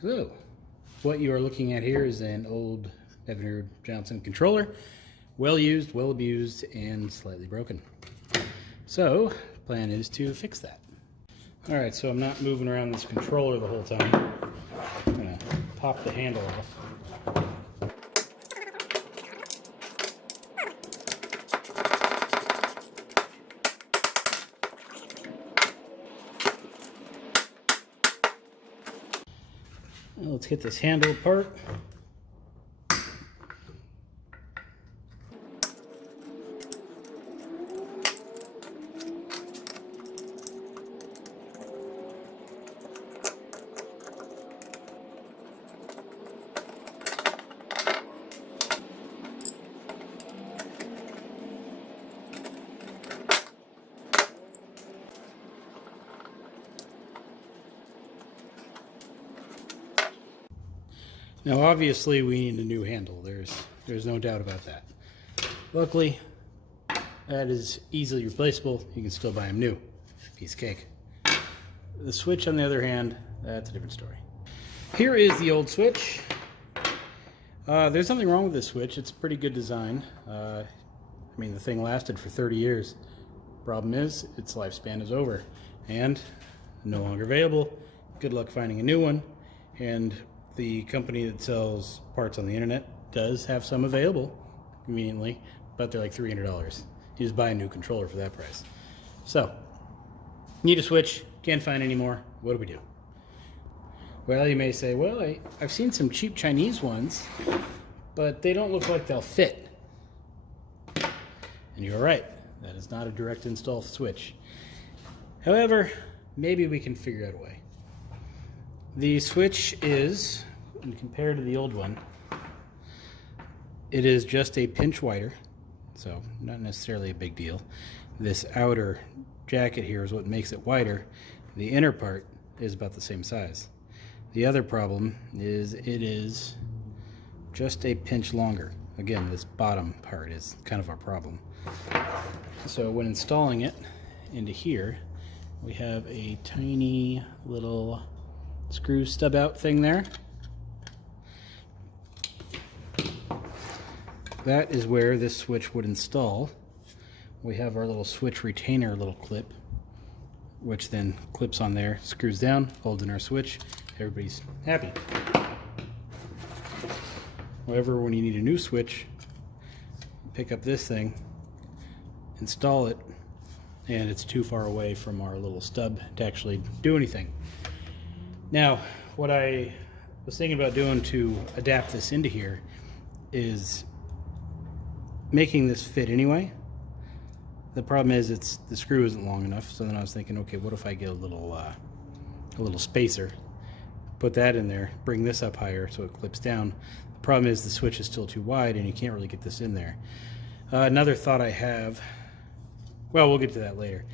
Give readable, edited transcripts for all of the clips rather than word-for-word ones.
So, what you are looking at here is an old Evinrude Johnson controller, well used, well abused, and slightly broken. So, plan is to fix that. Alright, so I'm not moving around this controller the whole time. I'm going to pop the handle off. Let's get this handle apart. Now obviously we need a new handle, there's no doubt about that. Luckily, that is easily replaceable, you can still buy them new. Piece of cake. The switch on the other hand, that's a different story. Here is the old switch. There's nothing wrong with this switch, it's a pretty good design. I mean, the thing lasted for 30 years. Problem is, its lifespan is over and no longer available. Good luck finding a new one. And the company that sells parts on the internet does have some available, conveniently, but they're like $300. You just buy a new controller for that price. So, need a switch, can't find any more. What do we do? Well, you may say, well, I've seen some cheap Chinese ones, but they don't look like they'll fit. And you're right, that is not a direct install switch. However, maybe we can figure out a way. The switch is, and compared to the old one, it is just a pinch wider, so not necessarily a big deal. This outer jacket here is what makes it wider. The inner part is about the same size. The other problem is it is just a pinch longer. Again, this bottom part is kind of our problem. So when installing it into here, we have a tiny little screw stub out thing there. That is where this switch would install. We have our little switch retainer little clip, which then clips on there, screws down, holds in our switch. Everybody's happy. However, when you need a new switch, pick up this thing, install it, and it's too far away from our little stub to actually do anything. Now, what I was thinking about doing to adapt this into here is making this fit anyway. The problem is the screw isn't long enough, so then I was thinking, okay, what if I get a little spacer, put that in there, bring this up higher so it clips down. The problem is the switch is still too wide and you can't really get this in there. Another thought I have, well, we'll get to that later.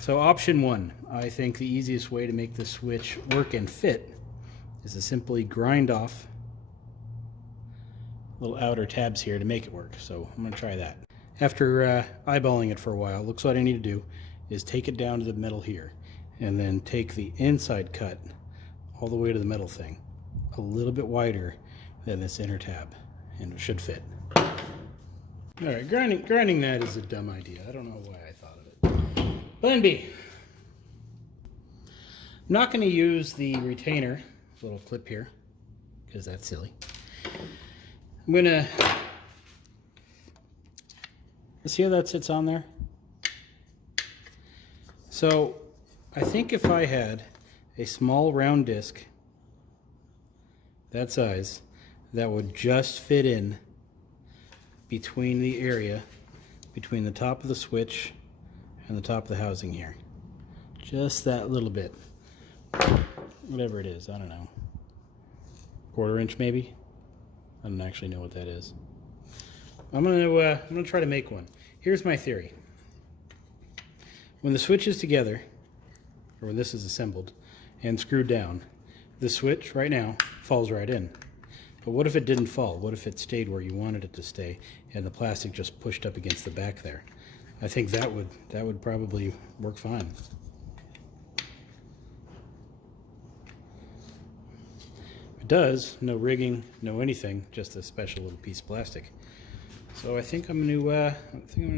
So option one, I think the easiest way to make this switch work and fit is to simply grind off little outer tabs here to make it work. So I'm going to try that. After eyeballing it for a while, looks what I need to do is take it down to the metal here and then take the inside cut all the way to the metal thing, a little bit wider than this inner tab, and it should fit. Alright, grinding that is a dumb idea. I don't know why I thought of it. Plan B. I'm not going to use the retainer, little clip here, because that's silly. I'm going to, see how that sits on there? So, I think if I had a small round disc, that size, that would just fit in between the area, between the top of the switch and the top of the housing here. Just that little bit. Whatever it is, I don't know. 1/4 inch maybe? I don't actually know what that is. I'm gonna try to make one. Here's my theory. When the switch is together, or when this is assembled and screwed down, the switch right now falls right in. But what if it didn't fall? What if it stayed where you wanted it to stay and the plastic just pushed up against the back there? I think that would probably work fine. It does, no rigging, no anything, just a special little piece of plastic. So I think I'm gonna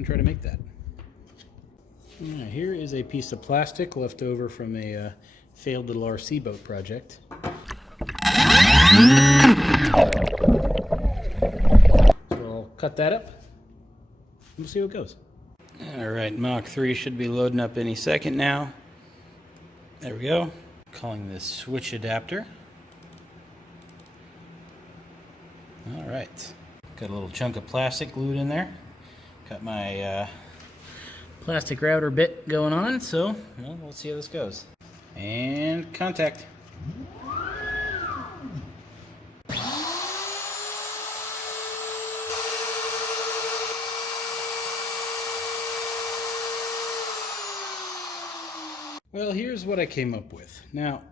try to make that. Here is a piece of plastic left over from a failed little RC boat project. So I'll cut that up and we'll see how it goes. Alright, Mach 3 should be loading up any second now. There we go. Calling this switch adapter. Alright. Got a little chunk of plastic glued in there. Got my plastic router bit going on, so we'll see how this goes. And contact. Well, here's what I came up with. Now,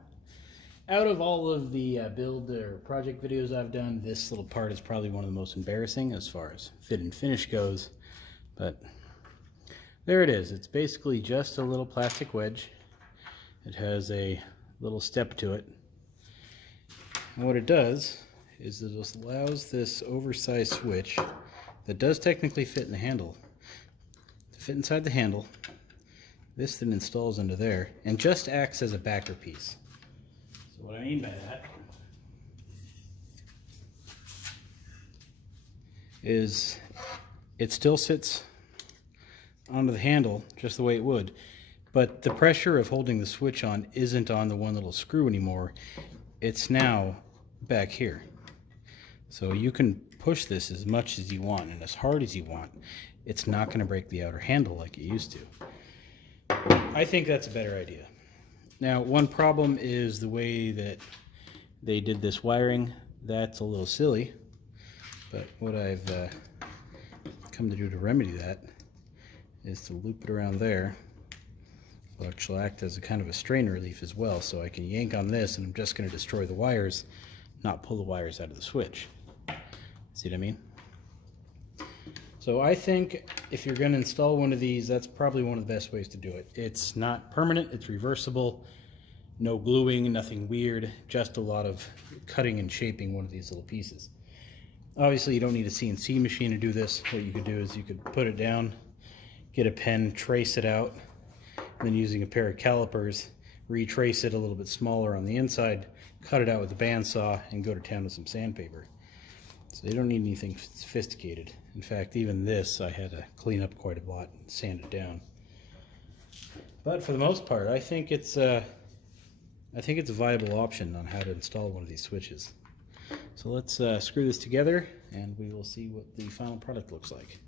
out of all of the build or project videos I've done, this little part is probably one of the most embarrassing as far as fit and finish goes. But there it is. It's basically just a little plastic wedge. It has a little step to it. And what it does is it just allows this oversized switch that does technically fit in the handle to fit inside the handle. This then installs into there and just acts as a backer piece. So what I mean by that is it still sits onto the handle just the way it would, but the pressure of holding the switch on isn't on the one little screw anymore. It's now back here. So you can push this as much as you want and as hard as you want. It's not going to break the outer handle like it used to. I think that's a better idea. Now, one problem is the way that they did this wiring. That's a little silly, but what I've come to do to remedy that is to loop it around there, which will act as a kind of a strain relief as well, so I can yank on this and I'm just going to destroy the wires, not pull the wires out of the switch. See what I mean? So I think if you're going to install one of these, that's probably one of the best ways to do it. It's not permanent, it's reversible, no gluing, nothing weird, just a lot of cutting and shaping one of these little pieces. Obviously you don't need a CNC machine to do this. What you could do is you could put it down, get a pen, trace it out, and then using a pair of calipers, retrace it a little bit smaller on the inside, cut it out with a bandsaw, and go to town with some sandpaper. So you don't need anything sophisticated. In fact, even this I had to clean up quite a lot and sand it down. But for the most part, I think it's a viable option on how to install one of these switches. So let's screw this together and we will see what the final product looks like.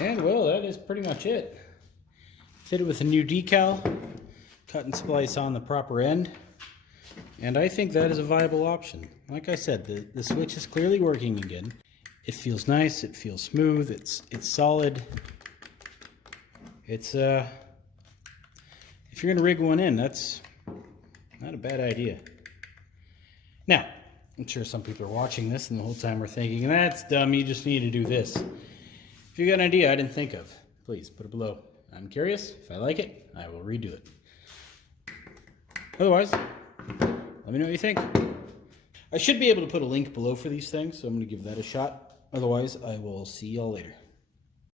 And well, that is pretty much it. Fitted with a new decal, cut and splice on the proper end, and I think that is a viable option. Like I said, the switch is clearly working again. It feels nice, it feels smooth, it's solid. It's if you're gonna rig one in, that's not a bad idea. Now, I'm sure some people are watching this and the whole time are thinking, that's dumb, you just need to do this. If you got an idea I didn't think of, please put it below. I'm curious. If I like it, I will redo it. Otherwise, let me know what you think. I should be able to put a link below for these things, so I'm going to give that a shot. Otherwise, I will see y'all later.